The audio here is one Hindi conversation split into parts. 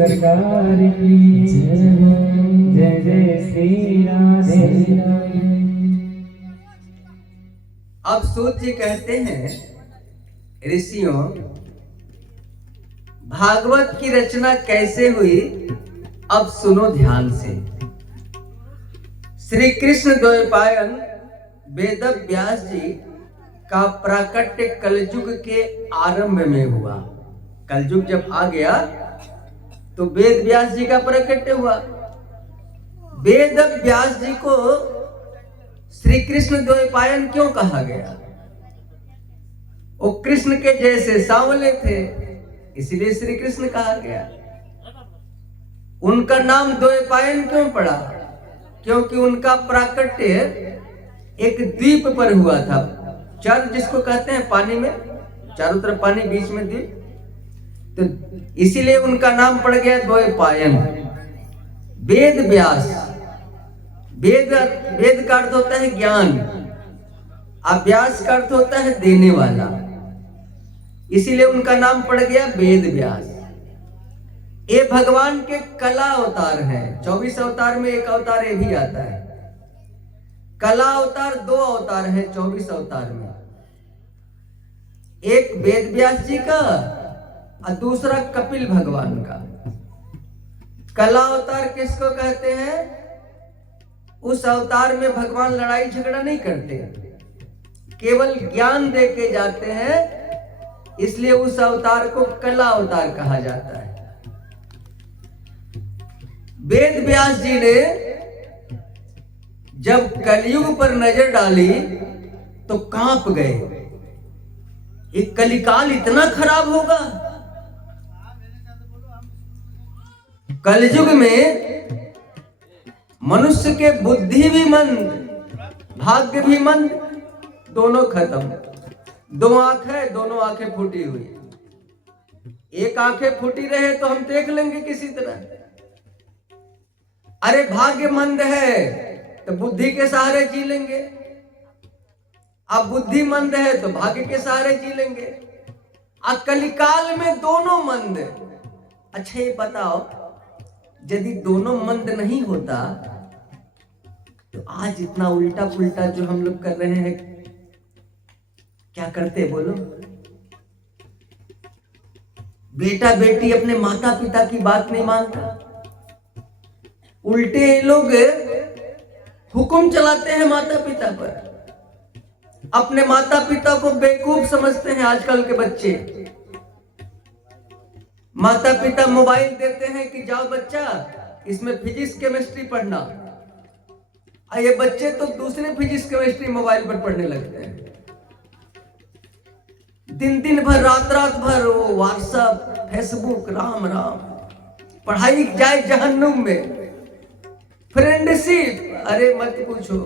सरकार की जय जय श्री राम। अब सूत जी कहते हैं, ऋषियों, भागवत की रचना कैसे हुई अब सुनो ध्यान से। श्री कृष्ण द्वैपायन वेद व्यास जी का प्राकट्य कलयुग के आरंभ में हुआ। कलयुग जब आ गया तो वेद व्यास जी का प्राकट्य हुआ। वेद व्यास जी को श्री कृष्ण द्वैपायन क्यों कहा गया? वो कृष्ण के जैसे सांवले थे, इसलिए श्री कृष्ण कहा गया। उनका नाम द्वैपायन क्यों पड़ा? क्योंकि उनका प्राकट्य एक द्वीप पर हुआ था। चर जिसको कहते हैं पानी में, चारों तरफ पानी, बीच में द्वीप, तो इसीलिए उनका नाम पड़ गया द्वैपायन। वेद व्यास, वेद का अर्थ होता है ज्ञान, अभ्यास का अर्थ होता है देने वाला, इसीलिए उनका नाम पड़ गया वेद व्यास। ये भगवान के कला अवतार है। 24 अवतार में एक अवतार ये भी आता है। कला अवतार 2 अवतार है 24 अवतार में, एक वेद व्यास जी का और दूसरा कपिल भगवान का। कला अवतार किसको कहते हैं? उस अवतार में भगवान लड़ाई झगड़ा नहीं करते, केवल ज्ञान दे के जाते हैं, इसलिए उस अवतार को कला अवतार कहा जाता है। वेद व्यास जी ने जब कलयुग पर नजर डाली तो कांप गए। ये कलिकाल इतना खराब होगा? कलयुग में मनुष्य के बुद्धि भी मंद, भाग्य भी मंद, दोनों खत्म। 2 आंख है, दोनों आंखें फूटी हुई। एक आंखें फूटी रहे तो हम देख लेंगे किसी तरह। अरे भाग्य मंद है तो बुद्धि के सहारे जी लेंगे, अब बुद्धि मंद है तो भाग्य के सहारे जी लेंगे। अब कलिकाल में दोनों मंद। अच्छा ये बताओ, यदि दोनों मंद नहीं होता तो आज इतना उल्टा पुल्टा जो हम लोग कर रहे हैं क्या करते बोलो? बेटा बेटी अपने माता पिता की बात नहीं मानता, उल्टे लोग हुक्म चलाते हैं माता पिता पर, अपने माता पिता को बेवकूफ समझते हैं। आजकल के बच्चे, माता पिता मोबाइल देते हैं कि जाओ बच्चा इसमें फिजिक्स केमिस्ट्री पढ़ना, और ये बच्चे तो दूसरे फिजिक्स केमिस्ट्री मोबाइल पर पढ़ने लगते हैं। दिन दिन भर, रात रात भर वो व्हाट्सएप, फेसबुक, राम राम। पढ़ाई जाए जहन्नुम में। फ्रेंडशिप, अरे मत पूछो,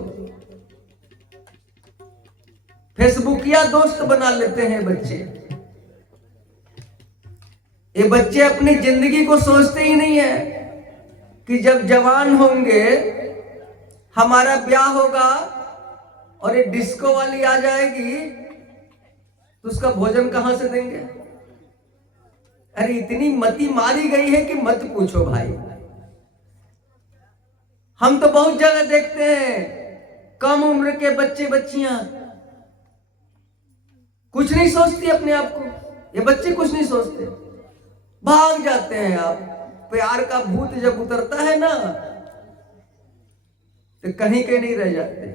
फेसबुकिया दोस्त बना लेते हैं बच्चे। ये बच्चे अपनी जिंदगी को सोचते ही नहीं है कि जब जवान होंगे, हमारा ब्याह होगा और ये डिस्को वाली आ जाएगी तो उसका भोजन कहां से देंगे? अरे इतनी मती मारी गई है कि मत पूछो भाई। हम तो बहुत जगह देखते हैं कम उम्र के बच्चे बच्चियां कुछ नहीं सोचती अपने आप को। ये बच्चे कुछ नहीं सोचते, भाग जाते हैं। आप प्यार का भूत जब उतरता है ना तो कहीं के नहीं रह जाते,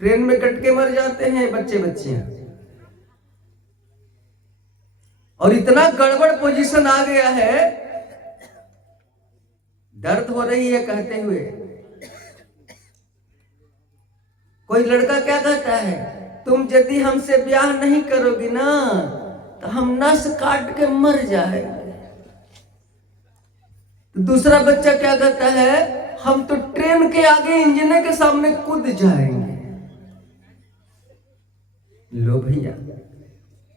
ट्रेन में कट के मर जाते हैं बच्चे बच्चियां। और इतना गड़बड़ पोजीशन आ गया है, दर्द हो रही है कहते हुए। कोई लड़का क्या कहता है, तुम यदि हमसे ब्याह नहीं करोगी ना तो हम नस काट के मर जाएंगे। तो दूसरा बच्चा क्या कहता है, हम तो ट्रेन के आगे इंजन के सामने कूद जाएंगे। लो भैया।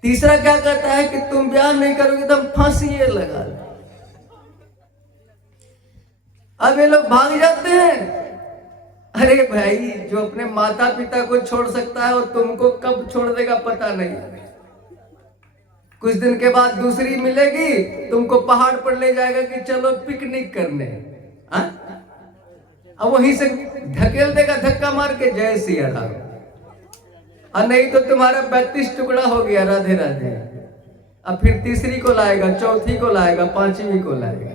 तीसरा क्या कहता है कि तुम ब्याह नहीं करोगे तो हम फांसी लगा लो। अब ये लोग भाग जाते हैं अरे भाई, जो अपने माता पिता को छोड़ सकता है और तुमको कब छोड़ देगा पता नहीं। कुछ दिन के बाद दूसरी मिलेगी, तुमको पहाड़ पर ले जाएगा कि चलो पिकनिक करने, हाँ? अब वहीं से धकेल देगा धक्का मार के, जय सिया राम। और नहीं तो तुम्हारा 32 टुकड़ा हो गया, राधे राधे। अब फिर तीसरी को लाएगा, चौथी को लाएगा, पांचवी को लाएगा।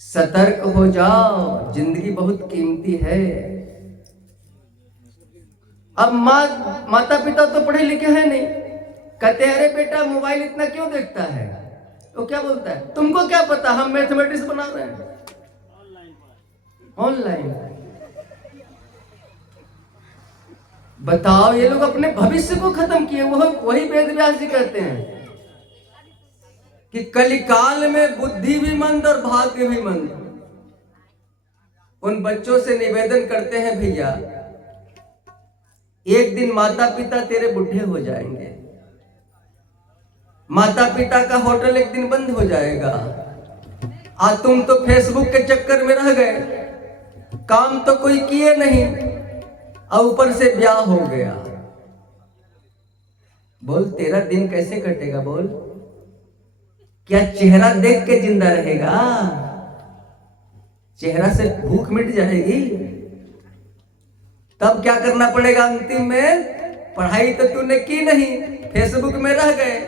सतर्क हो जाओ, जिंदगी बहुत कीमती है। अब माता पिता तो पढ़े लिखे हैं नहीं, कहते हैं अरे बेटा मोबाइल इतना क्यों देखता है? तो क्या बोलता है, तुमको क्या पता, हम मैथमेटिक्स बना रहे हैं ऑनलाइन। बताओ, ये लोग अपने भविष्य को खत्म किए। वही वेद व्यास जी कहते हैं कि कलिकाल में बुद्धि भी मंद और भाग्य भी मंद। उन बच्चों से निवेदन करते हैं, भैया एक दिन माता पिता तेरे बुढ़े हो जाएंगे, माता पिता का होटल एक दिन बंद हो जाएगा, आज तुम तो फेसबुक के चक्कर में रह गए, काम तो कोई किए नहीं, और ऊपर से ब्याह हो गया। बोल तेरा दिन कैसे कटेगा? बोल, क्या चेहरा देख के जिंदा रहेगा? चेहरा से भूख मिट जाएगी। तब क्या करना पड़ेगा अंतिम में? पढ़ाई तो तूने की नहीं, फेसबुक में रह गए,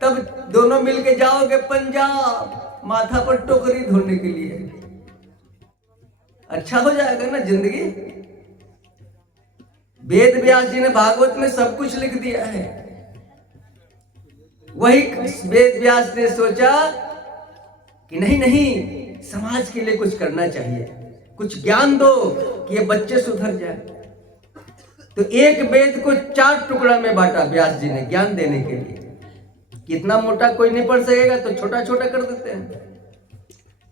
तब दोनों मिलके जाओगे पंजाब माथा पर टोकरी धोने के लिए। अच्छा हो जाएगा ना जिंदगी। वेद व्यास जी ने भागवत में सब कुछ लिख दिया है। वही वेद व्यास ने सोचा कि नहीं नहीं, समाज के लिए कुछ करना चाहिए, कुछ ज्ञान दो कि ये बच्चे सुधर जाए। तो एक वेद को 4 टुकड़ा में बांटा व्यास जी ने ज्ञान देने के लिए। कितना मोटा कोई नहीं पढ़ सकेगा तो छोटा छोटा कर देते हैं।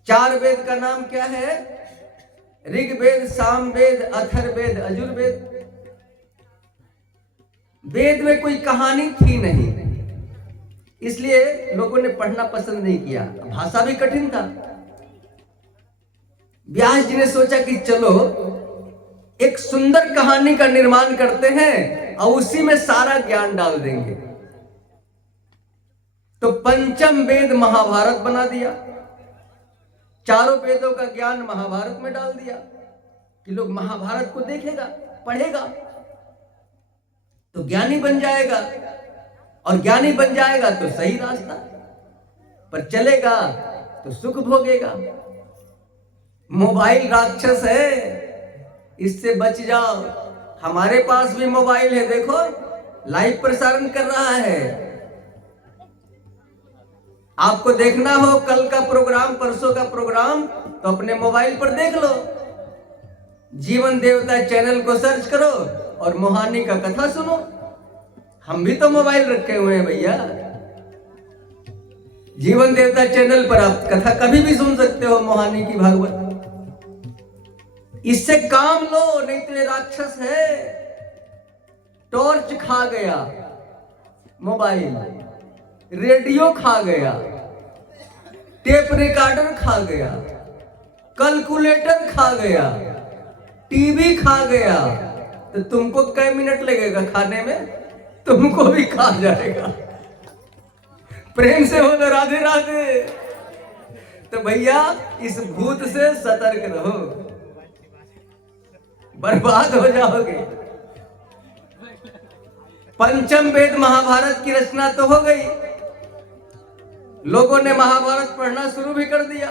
4 वेद का नाम क्या है? ऋग्वेद, सामवेद, अथर्ववेद, यजुर्वेद। वेद में कोई कहानी थी नहीं, इसलिए लोगों ने पढ़ना पसंद नहीं किया। भाषा भी कठिन था। व्यास जी ने सोचा कि चलो एक सुंदर कहानी का निर्माण करते हैं और उसी में सारा ज्ञान डाल देंगे। तो पंचम वेद महाभारत बना दिया। चारों वेदों का ज्ञान महाभारत में डाल दिया कि लोग महाभारत को देखेगा, पढ़ेगा तो ज्ञानी बन जाएगा, और ज्ञानी बन जाएगा तो सही रास्ता पर चलेगा तो सुख भोगेगा। मोबाइल राक्षस है, इससे बच जाओ। हमारे पास भी मोबाइल है, देखो लाइव प्रसारण कर रहा है। आपको देखना हो कल का प्रोग्राम, परसों का प्रोग्राम, तो अपने मोबाइल पर देख लो। जीवन देवता चैनल को सर्च करो और मोहानी का कथा सुनो। हम भी तो मोबाइल रखे हुए हैं भैया। जीवन देवता चैनल पर आप कथा कभी भी सुन सकते हो, मोहानी की भागवत। इससे काम लो, नहीं तो ये राक्षस है। टॉर्च खा गया मोबाइल, रेडियो खा गया, टेप रिकॉर्डर खा गया, कैलकुलेटर खा गया, टीवी खा गया, तो तुमको कै मिनट लगेगा खाने में? तुमको भी खा जाएगा। प्रेम से बोलो राधे राधे। तो भैया इस भूत से सतर्क रहो, बर्बाद हो जाओगे। पंचम वेद महाभारत की रचना तो हो गई, लोगों ने महाभारत पढ़ना शुरू भी कर दिया।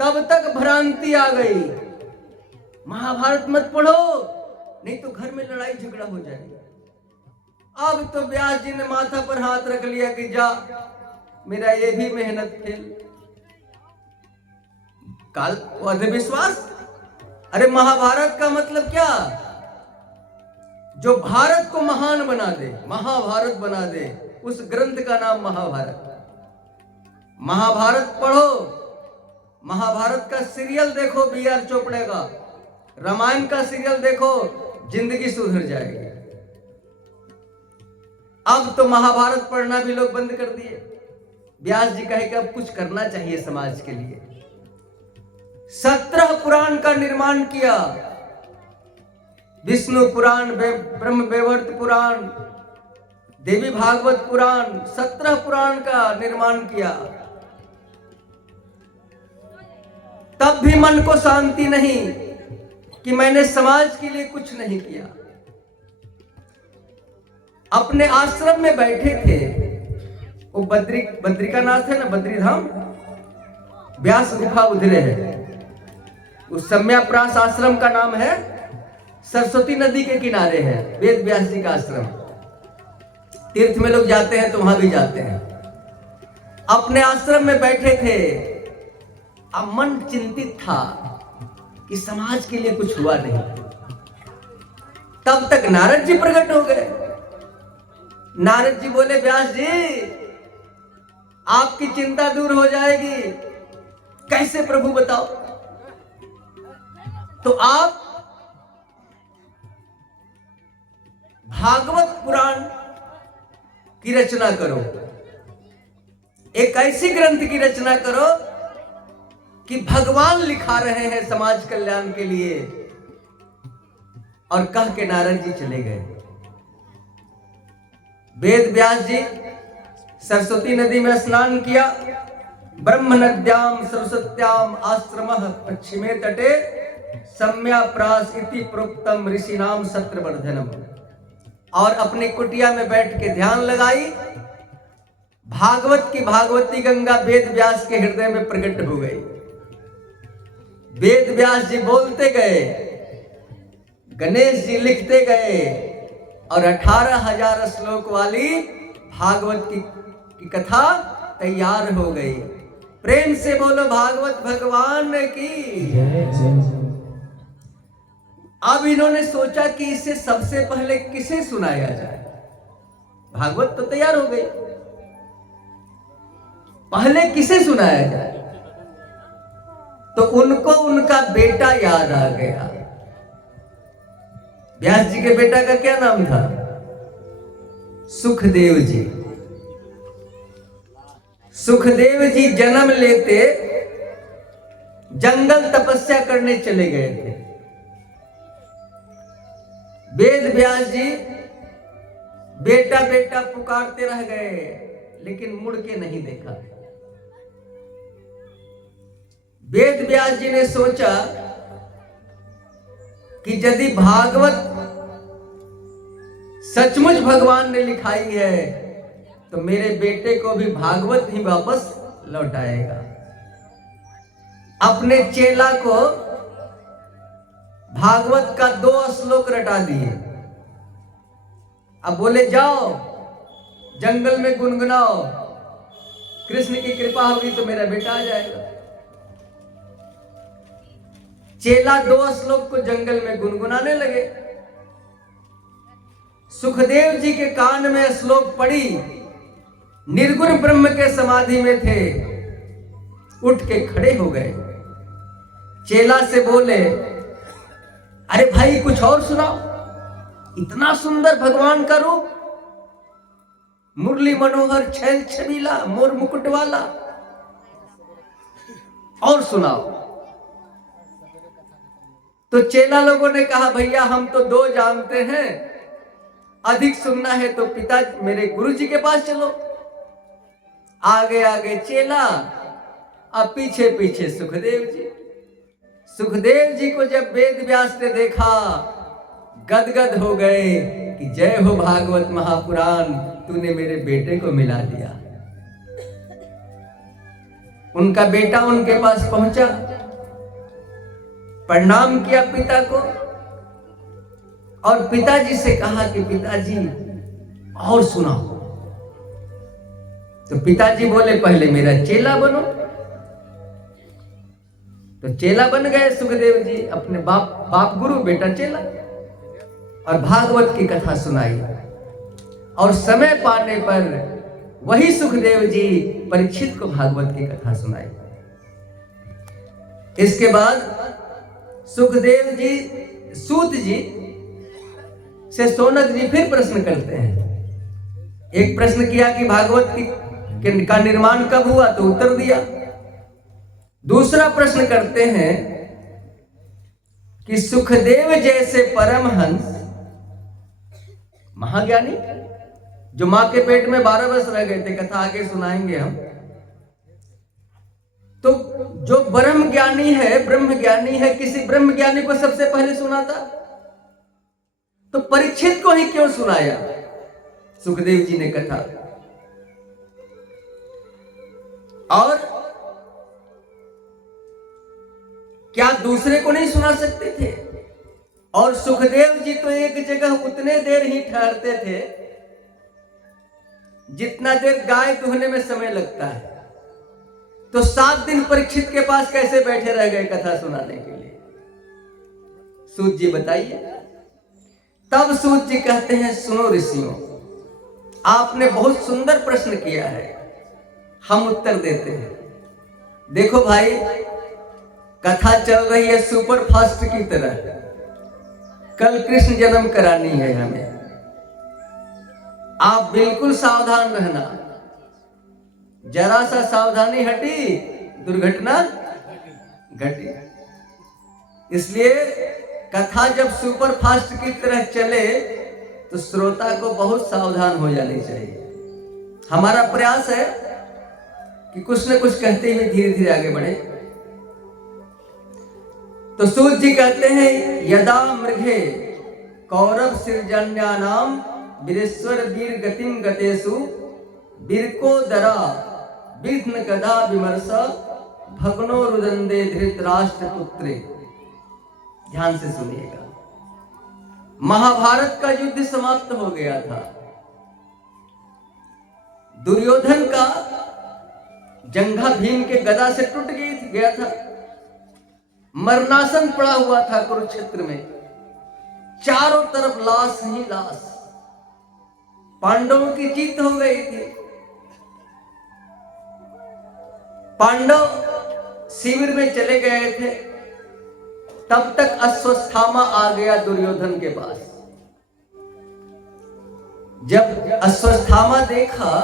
तब तक भ्रांति आ गई, महाभारत मत पढ़ो नहीं तो घर में लड़ाई झगड़ा हो जाएगा। अब तो व्यास जी ने माथा पर हाथ रख लिया कि जा, मेरा ये भी मेहनत फेल। काल अंधविश्वास। अरे महाभारत का मतलब क्या? जो भारत को महान बना दे, महाभारत बना दे, उस ग्रंथ का नाम महाभारत। महाभारत पढ़ो, महाभारत का सीरियल देखो B.R. चोपड़े का, रामायण का सीरियल देखो, जिंदगी सुधर जाएगी। अब तो महाभारत पढ़ना भी लोग बंद कर दिए। व्यास जी कहे कि अब कुछ करना चाहिए समाज के लिए। 17 पुराण का निर्माण किया। विष्णु पुराण, ब्रह्म वैवर्त पुराण, देवी भागवत पुराण, 17 पुराण का निर्माण किया। तब भी मन को शांति नहीं कि मैंने समाज के लिए कुछ नहीं किया। अपने आश्रम में बैठे थे, वो बद्रिकानाथ है ना, बद्री धाम, व्यास गुफा उधरे है। उस सम्याप्रास आश्रम का नाम है, सरस्वती नदी के किनारे है वेद व्यास जी का आश्रम। तीर्थ में लोग जाते हैं तो वहां भी जाते हैं। अपने आश्रम में बैठे थे, अब मन चिंतित था कि समाज के लिए कुछ हुआ नहीं। तब तक नारद जी प्रकट हो गए। नारद जी बोले, व्यास जी आपकी चिंता दूर हो जाएगी। कैसे प्रभु बताओ? तो आप भागवत पुराण की रचना करो, एक ऐसी ग्रंथ की रचना करो कि भगवान लिखा रहे हैं समाज कल्याण के लिए। और कह के नारद जी चले गए। वेद व्यास जी सरस्वती नदी में स्नान किया। ब्रह्म नद्याम सरस्वत्याम आश्रमः पश्चिमे तटे सम्याप्रास इति प्रोक्तम ऋषिनाम सत्रवर्धनम। और अपनी कुटिया में बैठ के ध्यान लगाई। भागवत की भागवती गंगा वेद व्यास के हृदय में प्रकट हो गई। वेद व्यास जी बोलते गए, गणेश जी लिखते गए और 18,000 श्लोक वाली भागवत की कथा तैयार हो गई। प्रेम से बोलो भागवत भगवान की। अब इन्होंने सोचा कि इसे सबसे पहले किसे सुनाया जाए। भागवत तो तैयार हो गई, पहले किसे सुनाया जाए? तो उनको उनका बेटा याद आ गया। व्यास जी के बेटा का क्या नाम था? सुखदेव जी। सुखदेव जी जन्म लेते जंगल तपस्या करने चले गए थे। वेद व्यास जी बेटा बेटा पुकारते रह गए, लेकिन मुड़ के नहीं देखा। वेद व्यास जी ने सोचा कि यदि भागवत सचमुच भगवान ने लिखाई है तो मेरे बेटे को भी भागवत ही वापस लौटाएगा। अपने चेला को भागवत का 2 श्लोक रटा दिए। अब बोले जाओ जंगल में गुनगुनाओ, कृष्ण की कृपा होगी तो मेरा बेटा आ जाएगा। चेला 2 श्लोक को जंगल में गुनगुनाने लगे। सुखदेव जी के कान में श्लोक पड़ी, निर्गुण ब्रह्म के समाधि में थे, उठ के खड़े हो गए। चेला से बोले, अरे भाई कुछ और सुनाओ। इतना सुंदर भगवान का रूप, मुरली मनोहर छैल छबीला मोर मुकुट वाला, और सुनाओ। तो चेला लोगों ने कहा, भैया हम तो 2 जानते हैं, अधिक सुनना है तो पिता मेरे गुरु जी के पास चलो। आगे आगे चेला, अब पीछे पीछे सुखदेव जी। सुखदेव जी को जब वेद व्यास ने देखा, गदगद हो गए कि जय हो भागवत महापुराण, तूने मेरे बेटे को मिला दिया। उनका बेटा उनके पास पहुंचा, प्रणाम किया पिता को, और पिताजी से कहा कि पिताजी और सुनाओ। तो पिताजी बोले, पहले मेरा चेला बनो। तो चेला बन गए सुखदेव जी, अपने बाप गुरु बेटा चेला, और भागवत की कथा सुनाई। और समय पाने पर वही सुखदेव जी परीक्षित को भागवत की कथा सुनाई। इसके बाद सुखदेव जी सूत जी से सोनक जी फिर प्रश्न करते हैं। एक प्रश्न किया कि भागवत का निर्माण कब हुआ, तो उत्तर दिया। दूसरा प्रश्न करते हैं कि सुखदेव जैसे परमहंस महाज्ञानी जो मां के पेट में 12 वर्ष रह गए थे, कथा आगे सुनाएंगे हम, तो जो ब्रह्म ज्ञानी है, ब्रह्म ज्ञानी है, किसी ब्रह्म ज्ञानी को सबसे पहले सुना था, तो परीक्षित को ही क्यों सुनाया सुखदेव जी ने कथा? और क्या दूसरे को नहीं सुना सकते थे? और सुखदेव जी तो एक जगह उतने देर ही ठहरते थे जितना देर गाय दुहने में समय लगता है। तो 7 दिन परीक्षित के पास कैसे बैठे रह गए कथा सुनाने के लिए? सूत जी बताइए। तब सूत जी कहते हैं, सुनो ऋषियों, आपने बहुत सुंदर प्रश्न किया है, हम उत्तर देते हैं। देखो भाई, कथा चल रही है सुपर फास्ट की तरह, कल कृष्ण जन्म करानी है हमें। आप बिल्कुल सावधान रहना, जरा सा सावधानी हटी दुर्घटना घटी। इसलिए कथा जब सुपर फास्ट की तरह चले तो श्रोता को बहुत सावधान हो जानी चाहिए। हमारा प्रयास है कि कुछ न कुछ कहते हुए धीरे धीरे आगे बढ़े। तो सूत जी कहते हैं, यदा मृगे कौरव सृजन्यानाम वीरेश्वर वीर गतिम गतेषु वीरकोदरा विघ्न गदा विमर्श भग्नो रुदंदे धृतराष्ट्र पुत्रे। ध्यान से सुनिएगा। महाभारत का युद्ध समाप्त हो गया था। दुर्योधन का जंघा भीम के गदा से टूट गया था। मरणासन पड़ा हुआ था कुरुक्षेत्र में, चारों तरफ लाश ही लाश। पांडवों की जीत हो गई थी। पांडव शिविर में चले गए थे, तब तक अश्वत्थामा आ गया दुर्योधन के पास। जब अश्वत्थामा देखा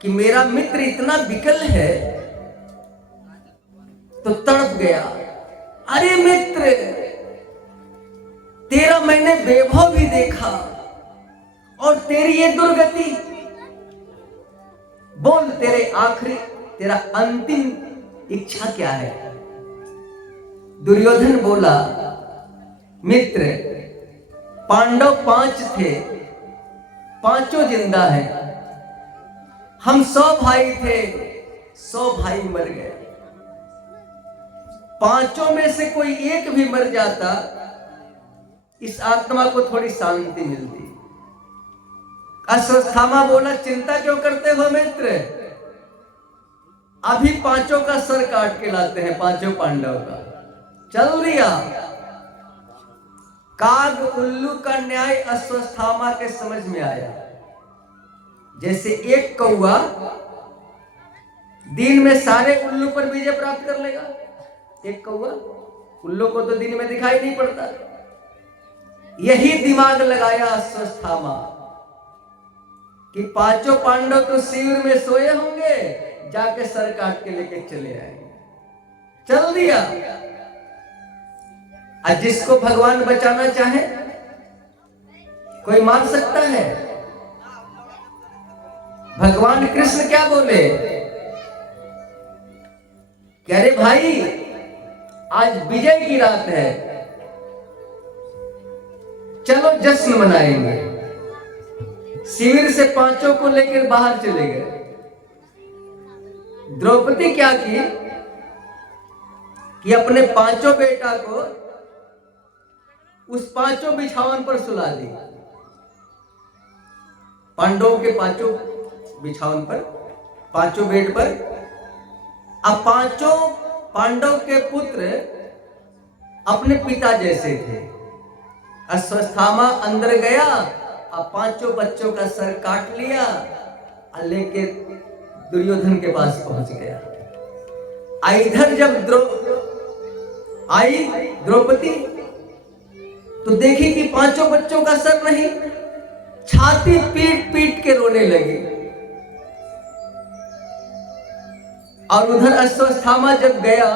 कि मेरा मित्र इतना विकल है तो तड़प गया। अरे मित्र, तेरा मैंने वैभव भी देखा और तेरी ये दुर्गति, बोल तेरा अंतिम इच्छा क्या है? दुर्योधन बोला, मित्र, पांडव 5 थे, पांचों जिंदा हैं। हम 100 भाई थे, 100 भाई मर गए। पांचों में से कोई एक भी मर जाता, इस आत्मा को थोड़ी शांति मिलती। अश्वत्थामा बोला, चिंता क्यों करते हो मित्र, अभी 5 का सर काट के लाते हैं, 5 पांडव का। चल दिया। काग उल्लू का न्याय अश्वत्थामा के समझ में आया। जैसे एक कौआ दिन में सारे उल्लू पर विजय प्राप्त कर लेगा। एक कौआ, उल्लू को तो दिन में दिखाई नहीं पड़ता। यही दिमाग लगाया अश्वत्थामा कि 5 पांडव तो शिविर में सोए होंगे, जाके सर काट के लेके चले आएंगे। चल दिया। आज जिसको भगवान बचाना चाहे कोई मार सकता है? भगवान कृष्ण क्या बोले कि अरे भाई, आज विजय की रात है, चलो जश्न मनाएंगे। शिविर से 5 को लेकर बाहर चले गए। द्रौपदी क्या की कि अपने 5 बेटा को उस 5 बिछावन पर सुला दी। पांडवों के 5 बिछावन पर, 5 बेड पर। अब 5 पांडव के पुत्र अपने पिता जैसे थे। अश्वत्थामा अंदर गया, अब 5 बच्चों का सर काट लिया और लेके दुर्योधन के पास पहुंच गया। इधर जब आई द्रौपदी तो देखी कि 5 बच्चों का सर नहीं, छाती पीट पीट के रोने लगी। और उधर अश्वत्थामा जब गया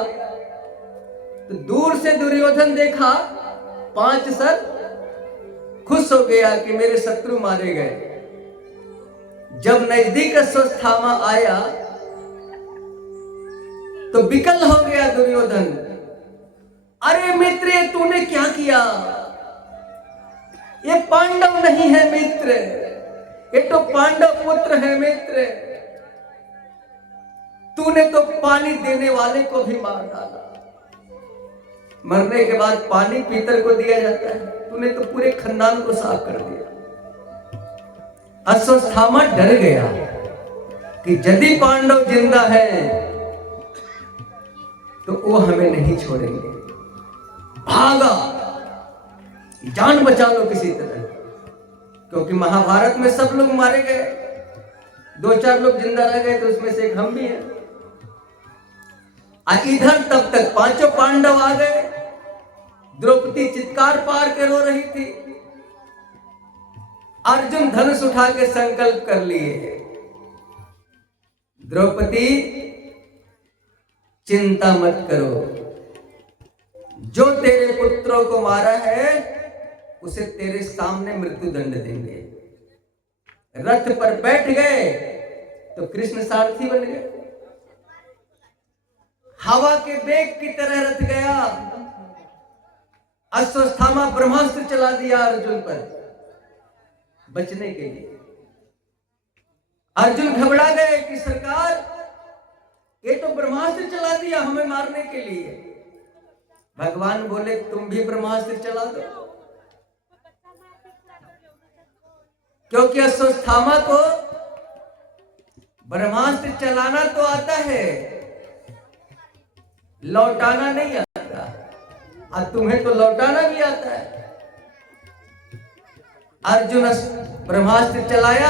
तो दूर से दुर्योधन देखा 5 सर, खुश हो गया कि मेरे शत्रु मारे गए। जब नजदीक अश्वत्थामा आया तो विकल हो गया दुर्योधन। अरे मित्र, ये तूने क्या किया? ये पांडव नहीं है मित्र, ये तो पांडव पुत्र है मित्र। तूने तो पानी देने वाले को भी मार डाला। मरने के बाद पानी पीतर को दिया जाता है, तूने तो पूरे खानदान को साफ कर दिया। अश्वत्थामा डर गया कि यदि पांडव जिंदा है तो वो हमें नहीं छोड़ेंगे। भागा, जान बचा लो किसी तरह, क्योंकि महाभारत में सब लोग मारे गए, 2-4 लोग जिंदा रह गए, तो उसमें से एक हम भी हैं। इधर तब तक 5 पांडव आ गए। द्रौपदी चित्कार पार के रो रही थी। अर्जुन धनुष उठा के संकल्प कर लिए, द्रौपदी चिंता मत करो, जो तेरे पुत्रों को मारा है उसे तेरे सामने मृत्यु दंड देंगे। रथ पर बैठ गए तो कृष्ण सारथी बन गए। हवा के वेग की तरह रथ गया। अश्वत्थामा ब्रह्मास्त्र चला दिया अर्जुन पर बचने के लिए। अर्जुन घबरा गए कि सरकार, ये तो ब्रह्मास्त्र चला दिया हमें मारने के लिए। भगवान बोले तुम भी ब्रह्मास्त्र चला दो, क्योंकि अश्वत्थामा को ब्रह्मास्त्र चलाना तो आता है, लौटाना नहीं आता। और तुम्हें तो लौटाना भी आता है। अर्जुन ब्रह्मास्त्र चलाया,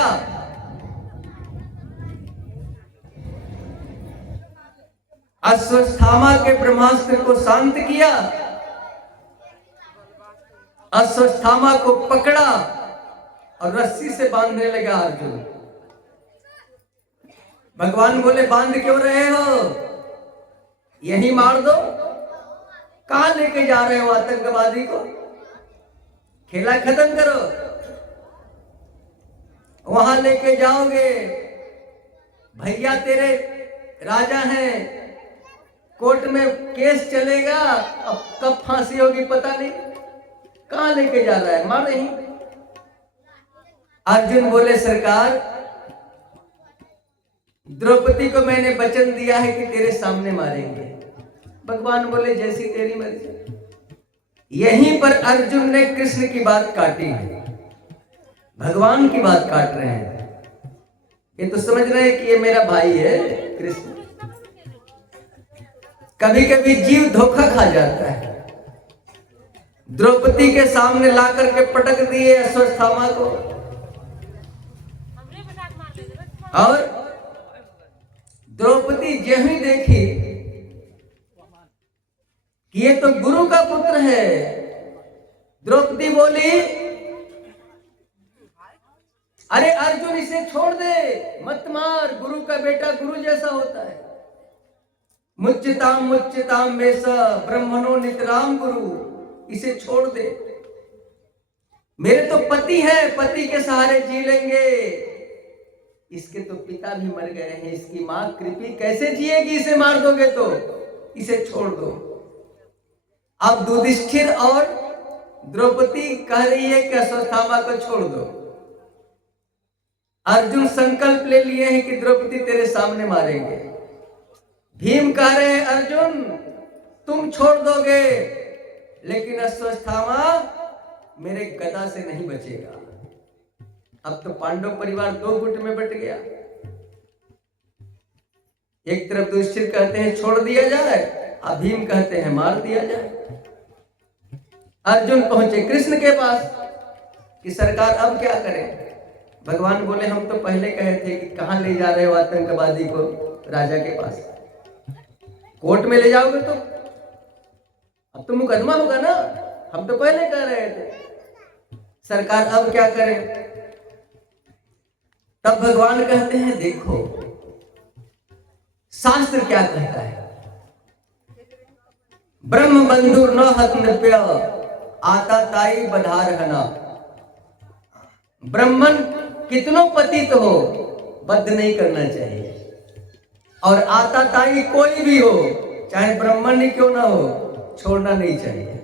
अश्वत्थामा के ब्रह्मास्त्र को शांत किया, अश्वत्थामा को पकड़ा और रस्सी से बांधने लगा अर्जुन। भगवान बोले बांध क्यों रहे हो, यही मार दो। कहां लेके जा रहे हो आतंकवादी को? खेला खत्म करो। वहां लेके जाओगे, भैया तेरे राजा हैं, कोर्ट में केस चलेगा, अब कब फांसी होगी पता नहीं। कहां लेके जा रहा है, मार नहीं। अर्जुन बोले सरकार, द्रौपदी को मैंने वचन दिया है कि तेरे सामने मारेंगे। भगवान बोले जैसी तेरी मर्जी। यहीं पर अर्जुन ने कृष्ण की बात काटी है, भगवान की बात काट रहे हैं। ये तो समझ रहे हैं कि ये मेरा भाई है कृष्ण। कभी कभी जीव धोखा खा जाता है। द्रौपदी के सामने ला करके पटक दिए अश्वत्थामा को, और द्रौपदी जही देखी कि ये तो गुरु का पुत्र है, द्रौपदी बोली अरे अर्जुन इसे छोड़ दे, मत मार, गुरु का बेटा गुरु जैसा होता है। मुच्यताम मुच्यताम वेश ब्रह्मणो नितराम गुरु, इसे छोड़ दे। मेरे तो पति है, पति के सहारे जी लेंगे। इसके तो पिता भी मर गए हैं, इसकी मां कृपी कैसे जिएगी, इसे मार दोगे तो, इसे छोड़ दो। अब युधिष्ठिर और द्रौपदी कह रही है कि अश्वत्थामा को छोड़ दो। अर्जुन संकल्प ले लिए हैं कि द्रौपदी तेरे सामने मारेंगे। भीम कह रहे हैं अर्जुन तुम छोड़ दोगे, लेकिन अश्वत्थामा मेरे गदा से नहीं बचेगा। अब तो पांडव परिवार 2 गुट में बट गया। एक तरफ युधिष्ठिर कहते हैं छोड़ दिया जाए, और भीम कहते हैं मार दिया जाए। अर्जुन पहुंचे कृष्ण के पास कि सरकार अब क्या करें। भगवान बोले हम तो पहले कहे थे कि कहां ले जा रहे हो आतंकवादी को, राजा के पास। कोर्ट में ले जाओगे तो अब तो मुकदमा होगा ना, हम तो पहले कह रहे थे। सरकार अब क्या करें। तब भगवान कहते हैं देखो, शास्त्र क्या कहता है? ब्रह्म बंधु न हत नृप्य आता ताई बधार हना। ब्राह्मण कितनों पतित हो, बद्ध नहीं करना चाहिए। और आता ताई कोई भी हो, चाहे ब्राह्मण ही क्यों ना हो, छोड़ना नहीं चाहिए।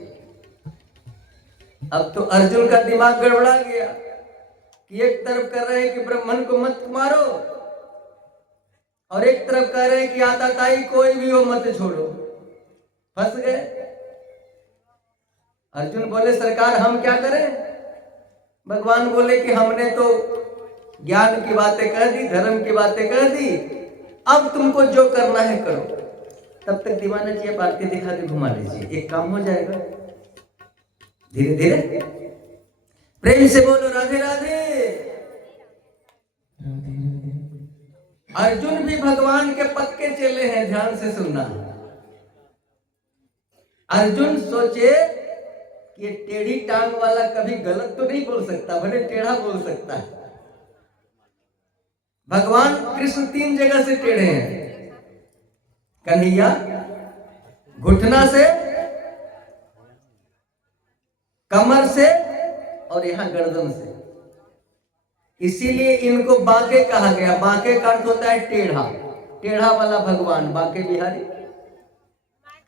अब तो अर्जुन का दिमाग गड़बड़ा गया कि एक तरफ कर रहे हैं कि ब्राह्मण को मत मारो, और एक तरफ कह रहे हैं कि आता ताई कोई भी हो मत छोड़ो। फंस गए। अर्जुन बोले सरकार हम क्या करें? भगवान बोले कि हमने तो ज्ञान की बातें कह दी, धर्म की बातें कह दी, अब तुमको जो करना है करो। तब तक दीवाना चाहिए पार्टी दिखा के घुमा लीजिए, एक काम हो जाएगा। धीरे धीरे प्रेम से बोलो राधे राधे। अर्जुन भी भगवान के पक्के चेले हैं, ध्यान से सुनना। अर्जुन सोचे कि ये टेढ़ी टांग वाला कभी गलत तो नहीं बोल सकता, भले टेढ़ा बोल सकता है। भगवान कृष्ण 3 जगह से टेढ़े हैं, कन्हैया, घुटना से, कमर से और यहां गर्दन से। इसीलिए इनको बांके कहा गया। बांके का अर्थ होता है टेढ़ा, टेढ़ा वाला भगवान, बांके बिहारी।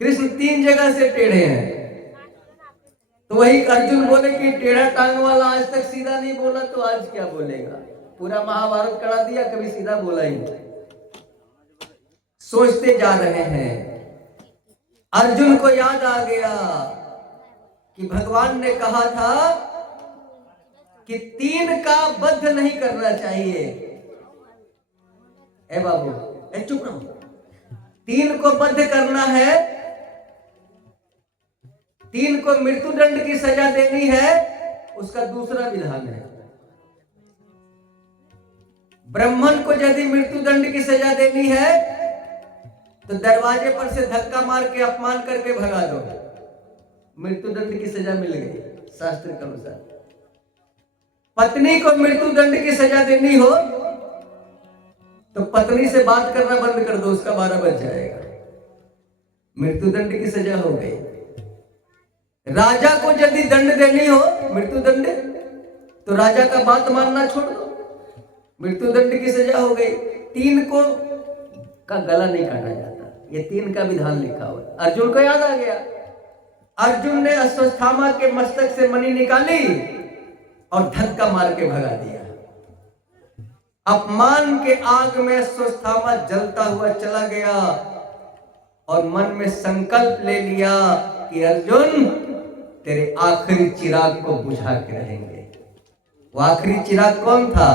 कृष्ण 3 जगह से टेढ़े हैं। तो वही अर्जुन बोले कि टेढ़ा टांग वाला आज तक सीधा नहीं बोला, तो आज क्या बोलेगा? पूरा महाभारत करा दिया, कभी सीधा बोला ही नहीं। सोचते जा रहे हैं। अर्जुन को याद आ गया कि भगवान ने कहा था कि 3 का बद्ध नहीं करना चाहिए। ए बाबू, ए चुप रहो। 3 को बद्ध करना है, 3 को मृत्यु दंड की सजा देनी है, उसका दूसरा विधान है। ब्राह्मण को यदि मृत्यु दंड की सजा देनी है तो दरवाजे पर से धक्का मार के अपमान करके भगा दो, मृत्यु दंड की सजा मिल गई शास्त्र के अनुसार। पत्नी को मृत्यु दंड की सजा देनी हो तो पत्नी से बात करना बंद कर दो, उसका 12 बज जाएगा, मृत्यु दंड की सजा हो गई। राजा को यदि दंड देनी हो, मृत्यु दंड, तो राजा का बात मानना छोड़ दो, मृत्यु दंड की सजा हो गई। 3 को का गला नहीं काटा जाता, ये 3 का विधान लिखा हुआ। अर्जुन को याद आ गया। अर्जुन ने अश्वत्थामा के मस्तक से मणि निकाली और धक्का मार के भगा दिया। अपमान के आग में अश्वत्थामा जलता हुआ चला गया और मन में संकल्प ले लिया कि अर्जुन तेरे आखिरी चिराग को बुझा के रहेंगे। वो आखिरी चिराग कौन था?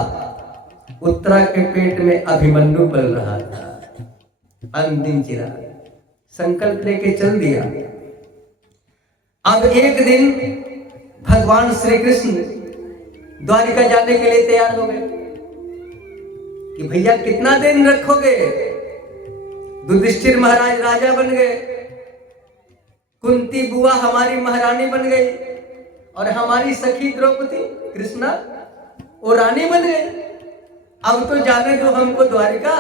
उत्तरा के पेट में अभिमन्यु पल रहा था, अंतिम चिराग। संकल्प लेके चल दिया। अब एक दिन भगवान श्री कृष्ण द्वारिका जाने के लिए तैयार हो गए कि भैया कितना दिन रखोगे? युधिष्ठिर महाराज राजा बन गए, कुंती बुआ हमारी महारानी बन गई, और हमारी सखी द्रौपदी कृष्णा वो रानी बन गई। अब तो जाने दो हमको द्वारिका।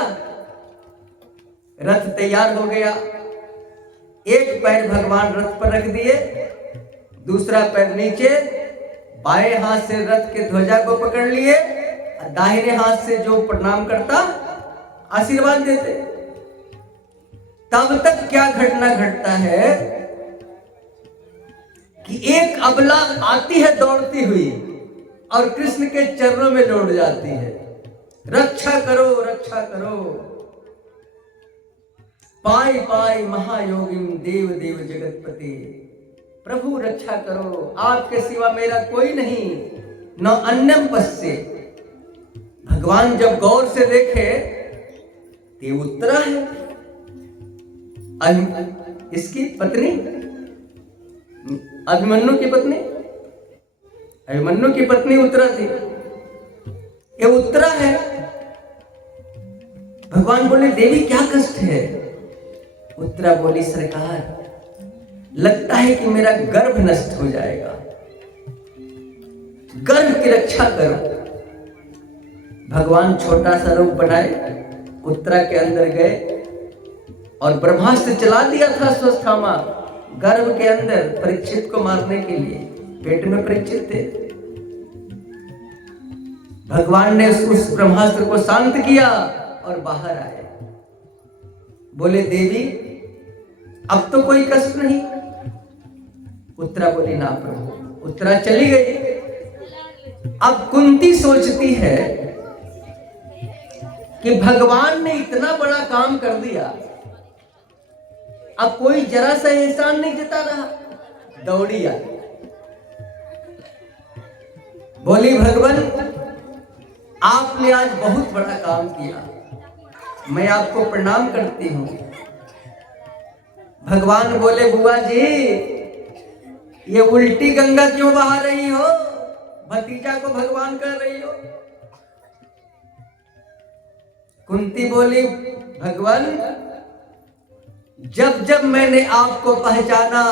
रथ तैयार हो गया। एक पैर भगवान रथ पर रख दिए, दूसरा पैर नीचे, बाएं हाथ से रथ के ध्वजा को पकड़ लिए, दाहिने हाथ से जो प्रणाम करता आशीर्वाद देते। तब तक क्या घटना घटता है कि एक अबला आती है दौड़ती हुई और कृष्ण के चरणों में लौट जाती है, रक्षा करो रक्षा करो। पाई पाई महायोगिम देव देव जगतपति, प्रभु रक्षा करो, आपके सिवा मेरा कोई नहीं, न अन्यम पश्ये। भगवान जब गौर से देखे तो उत्तरा है, इसकी पत्नी, अभिमन्यु की पत्नी, अभिमन्यु की पत्नी उत्तरा थी, ये उत्तरा है। भगवान बोले देवी क्या कष्ट है? उत्तरा बोली सरकार लगता है कि मेरा गर्भ नष्ट हो जाएगा, गर्भ की रक्षा करो। भगवान छोटा सा रूप बनाए, उत्तरा के अंदर गए, और ब्रह्मास्त्र चला दिया था अश्वत्थामा गर्भ के अंदर परीक्षित को मारने के लिए। पेट में परीक्षित थे। भगवान ने उस ब्रह्मास्त्र को शांत किया और बाहर आए। बोले देवी अब तो कोई कष्ट नहीं। उत्तरा बोली ना प्रभु। उत्तरा चली गई। अब कुंती सोचती है कि भगवान ने इतना बड़ा काम कर दिया, अब कोई जरा सा एहसान नहीं जता रहा। दौड़ी आई, बोली भगवान आपने आज बहुत बड़ा काम किया, मैं आपको प्रणाम करती हूं। भगवान बोले बुआ जी ये उल्टी गंगा क्यों बहा रही हो? भतीजा को भगवान कह रही हो। कुंती बोली भगवान जब जब मैंने आपको पहचाना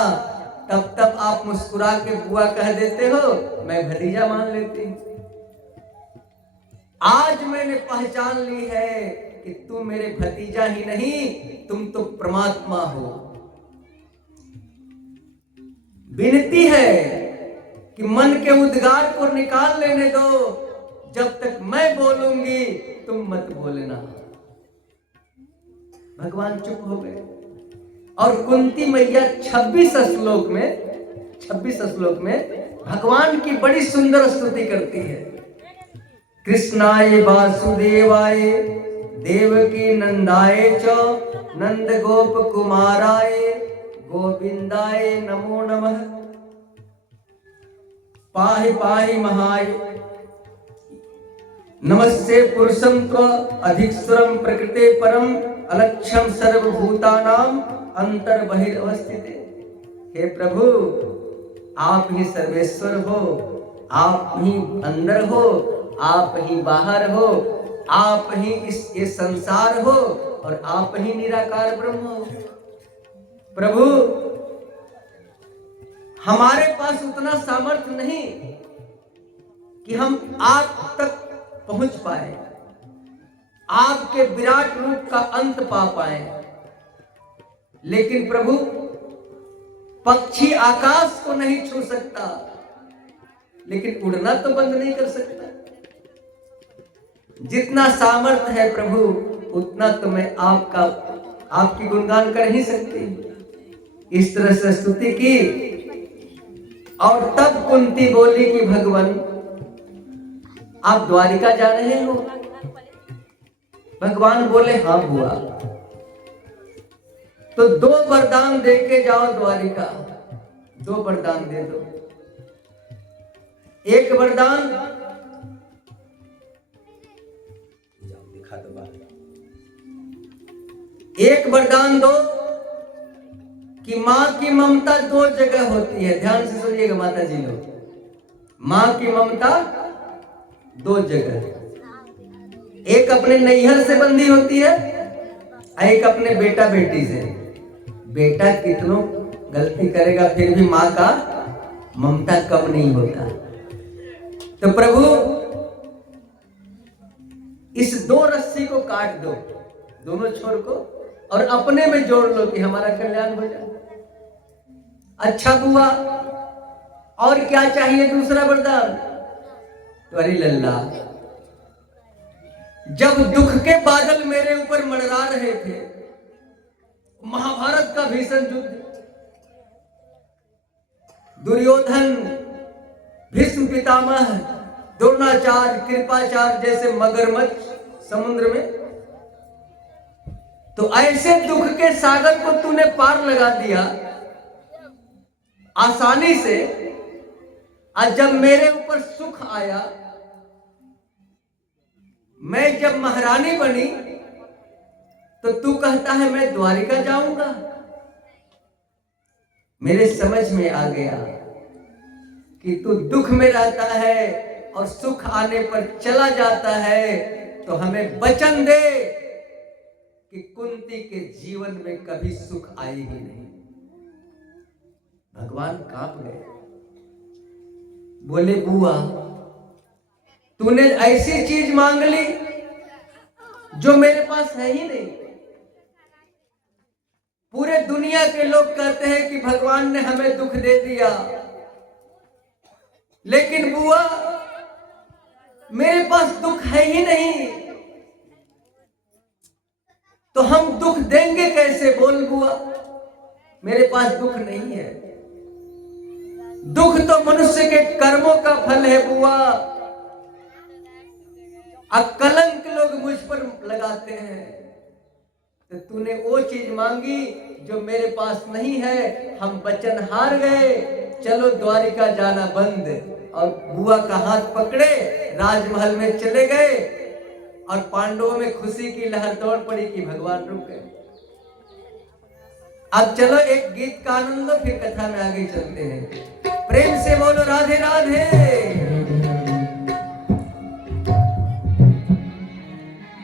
तब तब आप मुस्कुरा के बुआ कह देते हो, मैं भतीजा मान लेती हूं। आज मैंने पहचान ली है कि तुम मेरे भतीजा ही नहीं, तुम तो परमात्मा हो। विनती है कि मन के उद्गार को निकाल लेने दो, जब तक मैं बोलूंगी तुम मत बोलना। भगवान चुप हो गए और कुंती मैया 26 श्लोक में भगवान की बड़ी सुंदर स्तुति करती है। कृष्णाय वासुदेवाय देवकी नंदाय च नंद गोप कुमाराय गोविंदाय नमो नमः। पाहि पाहि महाय नमस्ते पुरुषं त्व अधिकस्वरं प्रकृते परम अलक्ष्यम सर्वभूतानाम अंतर बहिर्वस्थिते। हे प्रभु आप ही सर्वेश्वर हो, आप ही अंदर हो, आप ही बाहर हो, आप ही ये संसार हो और आप ही निराकार ब्रह्म हो। प्रभु हमारे पास उतना सामर्थ्य नहीं कि हम आप तक पहुंच पाए, आपके विराट रूप का अंत पा पाए, लेकिन प्रभु पक्षी आकाश को नहीं छू सकता, लेकिन उड़ना तो बंद नहीं कर सकता। जितना सामर्थ्य है प्रभु उतना तो मैं आपकी गुणगान कर ही सकती हूं। इस तरह से स्तुति की और तब कुंती बोली कि भगवान आप द्वारिका जा रहे हो? भगवान बोले हाँ बुआ, तो 2 वरदान दे के जाओ द्वारिका। 2 वरदान दे दो। एक वरदान दिखा दो, एक वरदान दो कि मां की ममता 2 जगह होती है। ध्यान से सुनिएगा माता जी लोग, मां की ममता 2 जगह, एक अपने नैहर से बंधी होती है, एक अपने बेटा बेटी से। बेटा कितनों गलती करेगा फिर भी मां का ममता कम नहीं होता। तो प्रभु इस 2 रस्सी को काट दो, दोनों छोर को, और अपने में जोड़ लो कि हमारा कल्याण हो जाए। अच्छा बुआ और क्या चाहिए दूसरा वरदान? तो अरे लल्ला जब दुख के बादल मेरे ऊपर मंडरा रहे थे, महाभारत का भीषण युद्ध, दुर्योधन, भीष्म पितामह, द्रोणाचार्य, कृपाचार्य जैसे मगरमच्छ समुद्र में, तो ऐसे दुख के सागर को तूने पार लगा दिया आसानी से। आज जब मेरे ऊपर सुख आया, मैं जब महारानी बनी, तो तू कहता है मैं द्वारिका जाऊंगा। मेरे समझ में आ गया कि तू दुख में रहता है और सुख आने पर चला जाता है। तो हमें वचन दे कि कुंती के जीवन में कभी सुख आएगी नहीं। भगवान कांप गए, बोले बुआ तूने ऐसी चीज मांग ली जो मेरे पास है ही नहीं। पूरे दुनिया के लोग कहते हैं कि भगवान ने हमें दुख दे दिया, लेकिन बुआ मेरे पास दुख है ही नहीं, तो हम दुख देंगे कैसे? बोल बुआ, मेरे पास दुख नहीं है। दुख तो मनुष्य के कर्मों का फल है बुआ। अब कलंक लोग मुझ पर लगाते हैं, तो तूने वो चीज मांगी जो मेरे पास नहीं है। हम वचन हार गए, चलो द्वारिका जाना बंद। और बुआ का हाथ पकड़े राजमहल में चले गए, और पांडवों में खुशी की लहर दौड़ पड़ी कि भगवान रुक गए। अब चलो एक गीत का आनंद लो, फिर कथा में आगे चलते हैं। प्रेम से बोलो राधे राधे।